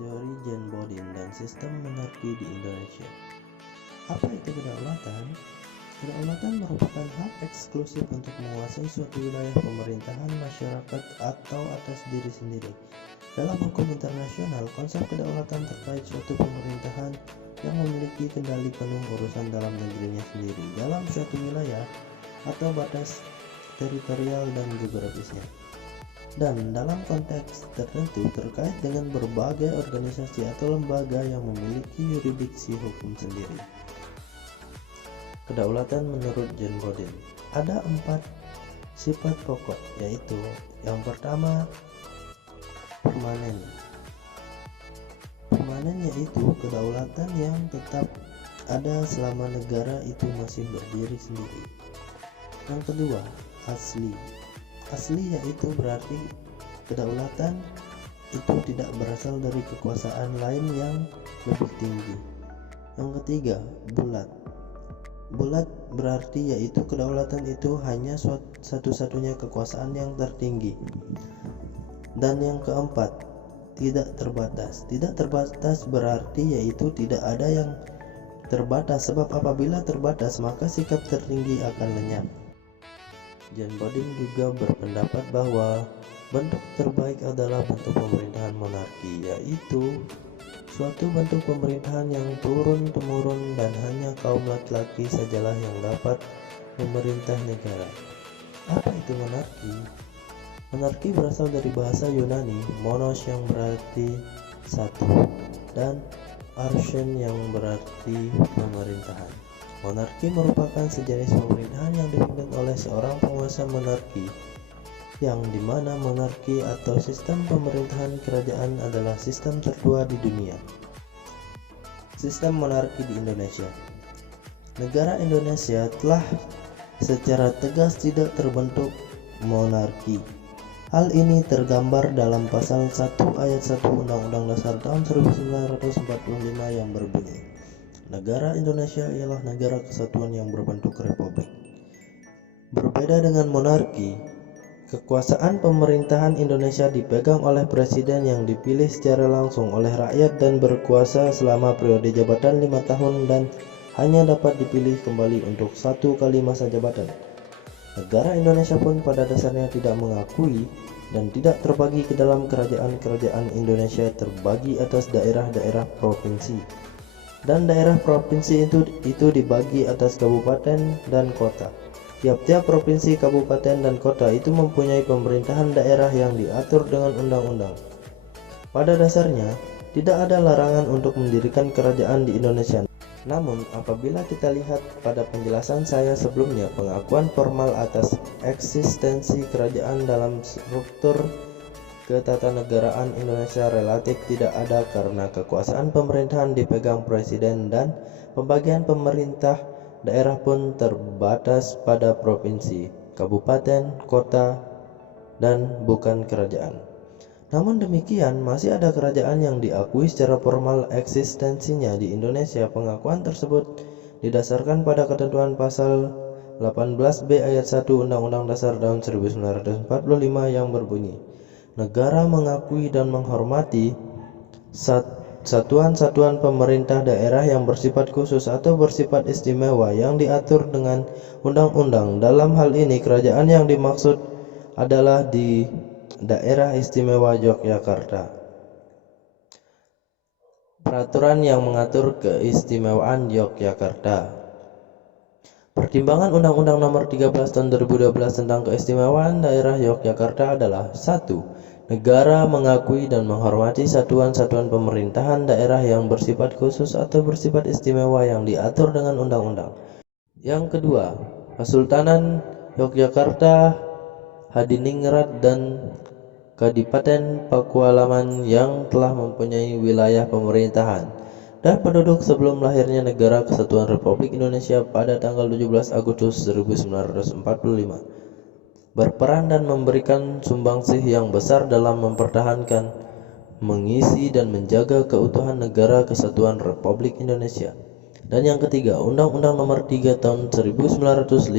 Teori John Bodin dan sistem monarki di Indonesia. Apa itu kedaulatan? Kedaulatan merupakan hak eksklusif untuk menguasai suatu wilayah pemerintahan masyarakat atau atas diri sendiri. Dalam hukum internasional, konsep kedaulatan terkait suatu pemerintahan yang memiliki kendali penuh urusan dalam negerinya sendiri dalam suatu wilayah atau batas teritorial dan geografisnya, dan dalam konteks tertentu terkait dengan berbagai organisasi atau lembaga yang memiliki yurisdiksi hukum sendiri. Kedaulatan menurut John Bodin ada 4 sifat pokok, yaitu yang pertama, permanen. Permanen yaitu kedaulatan yang tetap ada selama negara itu masih berdiri sendiri. Yang kedua, asli. Asli yaitu berarti kedaulatan itu tidak berasal dari kekuasaan lain yang lebih tinggi. Yang ketiga, bulat. Bulat berarti yaitu kedaulatan itu hanya satu-satunya kekuasaan yang tertinggi. Dan yang keempat, tidak terbatas. Tidak terbatas berarti yaitu tidak ada yang terbatas, sebab apabila terbatas maka sikap tertinggi akan lenyap. John Bodin juga berpendapat bahwa bentuk terbaik adalah bentuk pemerintahan monarki, yaitu suatu bentuk pemerintahan yang turun-temurun dan hanya kaum laki-laki sajalah yang dapat memerintah negara. Apa itu monarki? Monarki berasal dari bahasa Yunani monos yang berarti satu dan archen yang berarti pemerintahan. Monarki merupakan sejenis pemerintahan yang dipimpin oleh seorang penguasa monarki, yang dimana monarki atau sistem pemerintahan kerajaan adalah sistem tertua di dunia. Sistem monarki di Indonesia. Negara Indonesia telah secara tegas tidak terbentuk monarki. Hal ini tergambar dalam pasal 1 ayat 1 Undang-Undang Dasar tahun 1945 yang berbunyi, negara Indonesia ialah negara kesatuan yang berbentuk republik. Berbeda dengan monarki, kekuasaan pemerintahan Indonesia dipegang oleh presiden yang dipilih secara langsung oleh rakyat dan berkuasa selama periode jabatan 5 tahun dan hanya dapat dipilih kembali untuk 1 kali masa jabatan. Negara Indonesia pun pada dasarnya tidak mengakui dan tidak terbagi ke dalam kerajaan-kerajaan. Indonesia terbagi atas daerah-daerah provinsi, dan daerah provinsi itu dibagi atas kabupaten dan kota. Tiap-tiap provinsi, kabupaten, dan kota itu mempunyai pemerintahan daerah yang diatur dengan undang-undang. Pada dasarnya, tidak ada larangan untuk mendirikan kerajaan di Indonesia. Namun, apabila kita lihat pada penjelasan saya sebelumnya, pengakuan formal atas eksistensi kerajaan dalam struktur ketatanegaraan Indonesia relatif tidak ada karena kekuasaan pemerintahan dipegang presiden dan pembagian pemerintah daerah pun terbatas pada provinsi, kabupaten, kota, dan bukan kerajaan. Namun demikian, masih ada kerajaan yang diakui secara formal eksistensinya di Indonesia. Pengakuan tersebut didasarkan pada ketentuan pasal 18B ayat 1 Undang-Undang Dasar tahun 1945 yang berbunyi, negara mengakui dan menghormati satuan-satuan pemerintah daerah yang bersifat khusus atau bersifat istimewa yang diatur dengan undang-undang. Dalam hal ini, kerajaan yang dimaksud adalah di Daerah Istimewa Yogyakarta. Peraturan yang mengatur keistimewaan Yogyakarta. Pertimbangan Undang-Undang Nomor 13 Tahun 2012 tentang keistimewaan daerah Yogyakarta adalah 1. Negara mengakui dan menghormati satuan-satuan pemerintahan daerah yang bersifat khusus atau bersifat istimewa yang diatur dengan undang-undang. Yang kedua, Kesultanan Yogyakarta, Hadiningrat, dan Kadipaten Pakualaman yang telah mempunyai wilayah pemerintahan dan penduduk sebelum lahirnya Negara Kesatuan Republik Indonesia pada tanggal 17 Agustus 1945, berperan dan memberikan sumbangsih yang besar dalam mempertahankan, mengisi, dan menjaga keutuhan Negara Kesatuan Republik Indonesia. Dan yang ketiga, Undang-Undang Nomor 3 Tahun 1950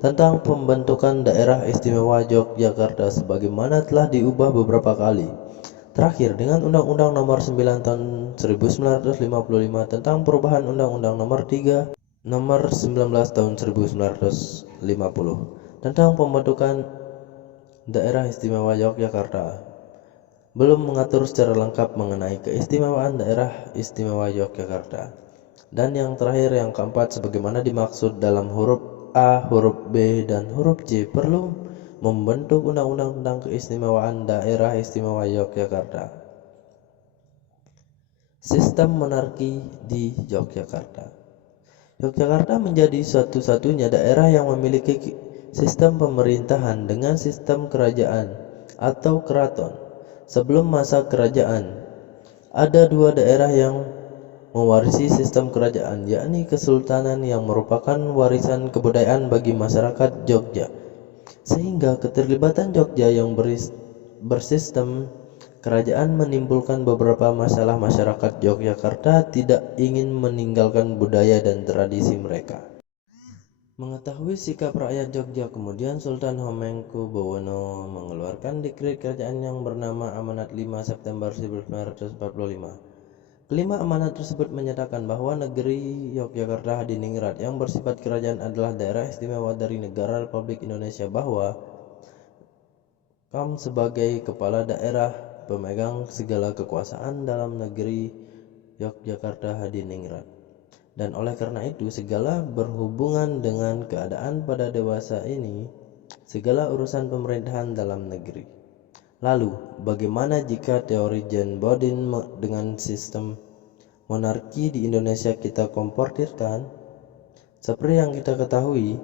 tentang pembentukan Daerah Istimewa Yogyakarta sebagaimana telah diubah beberapa kali. Terakhir, dengan Undang-Undang Nomor 9 Tahun 1955 tentang perubahan Undang-Undang Nomor 19 Tahun 1950 tentang pembentukan Daerah Istimewa Yogyakarta, belum mengatur secara lengkap mengenai keistimewaan Daerah Istimewa Yogyakarta. Dan yang terakhir, yang keempat, sebagaimana dimaksud dalam huruf A, huruf B, dan huruf C, perlu membentuk undang-undang tentang keistimewaan Daerah Istimewa Yogyakarta. Sistem monarki di Yogyakarta. Yogyakarta menjadi satu-satunya daerah yang memiliki sistem pemerintahan dengan sistem kerajaan atau keraton. Sebelum masa kerajaan, ada dua daerah yang mewarisi sistem kerajaan, yakni Kesultanan yang merupakan warisan kebudayaan bagi masyarakat Jogja, sehingga keterlibatan Jogja yang bersistem kerajaan menimbulkan beberapa masalah. Masyarakat Yogyakarta tidak ingin meninggalkan budaya dan tradisi mereka. Mengetahui sikap rakyat Jogja, kemudian Sultan Hamengkubuwono mengeluarkan dekret kerajaan yang bernama Amanat 5 September 1945. Kelima amanat tersebut menyatakan bahwa negeri Yogyakarta Hadiningrat yang bersifat kerajaan adalah daerah istimewa dari negara Republik Indonesia, bahwa Kam sebagai kepala daerah pemegang segala kekuasaan dalam negeri Yogyakarta Hadiningrat, dan oleh karena itu segala berhubungan dengan keadaan pada dewasa ini, segala urusan pemerintahan dalam negeri. Lalu, bagaimana jika teori John Bodin dengan sistem monarki di Indonesia kita komportirkan? Seperti yang kita ketahui,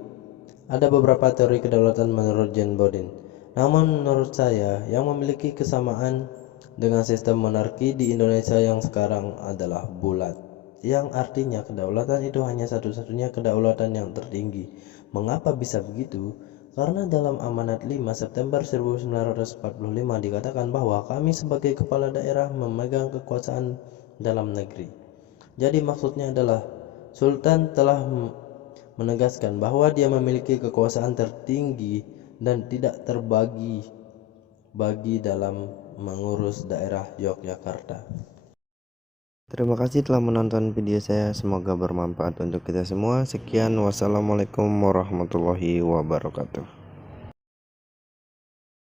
ada beberapa teori kedaulatan menurut John Bodin. Namun menurut saya, yang memiliki kesamaan dengan sistem monarki di Indonesia yang sekarang adalah bulat, yang artinya kedaulatan itu hanya satu-satunya kedaulatan yang tertinggi. Mengapa bisa begitu? Karena dalam Amanat 5 September 1945 dikatakan bahwa kami sebagai kepala daerah memegang kekuasaan dalam negeri. Jadi maksudnya adalah Sultan telah menegaskan bahwa dia memiliki kekuasaan tertinggi dan tidak terbagi-bagi dalam mengurus daerah Yogyakarta. Terima kasih telah menonton video saya, semoga bermanfaat untuk kita semua. Sekian, wassalamualaikum warahmatullahi wabarakatuh.